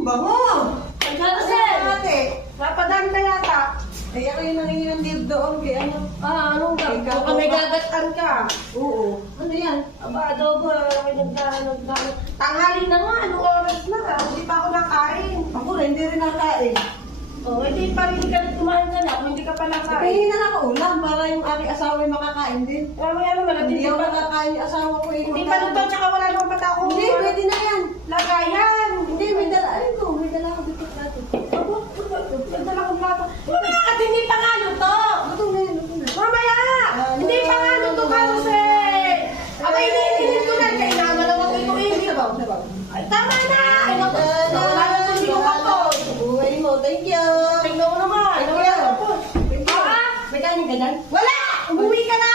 bango! Sir? Ate, napadami ka yata. Eh, ako yung nangingi ng deal doon kay ano. Ah, anong ga? Ikaw Baka may gagatan ka. Oo. Ano yan? Aba, adobo, may nagdaan. Tanghali na nga, anong oras na? Hindi pa ako nakain. Ako rin, hindi rin nakain. Oh, hindi pa rin ka kumain ka na kung hindi ka pa nakain. Pahingi na lang ako ulam para yung aking asawa ay makakain din. Mamaya naman, at Hindi hindi ako pa nakakain yung asawa ko. eh. Hindi pa luto, tsaka wala Ay, tama na! Ay, naku! Wala na itong lupa to. Buhay mo, thank you. Tingnan mo naman. Thank you. Thank you. Ah, may kanin? Wala! Umuwi ka na!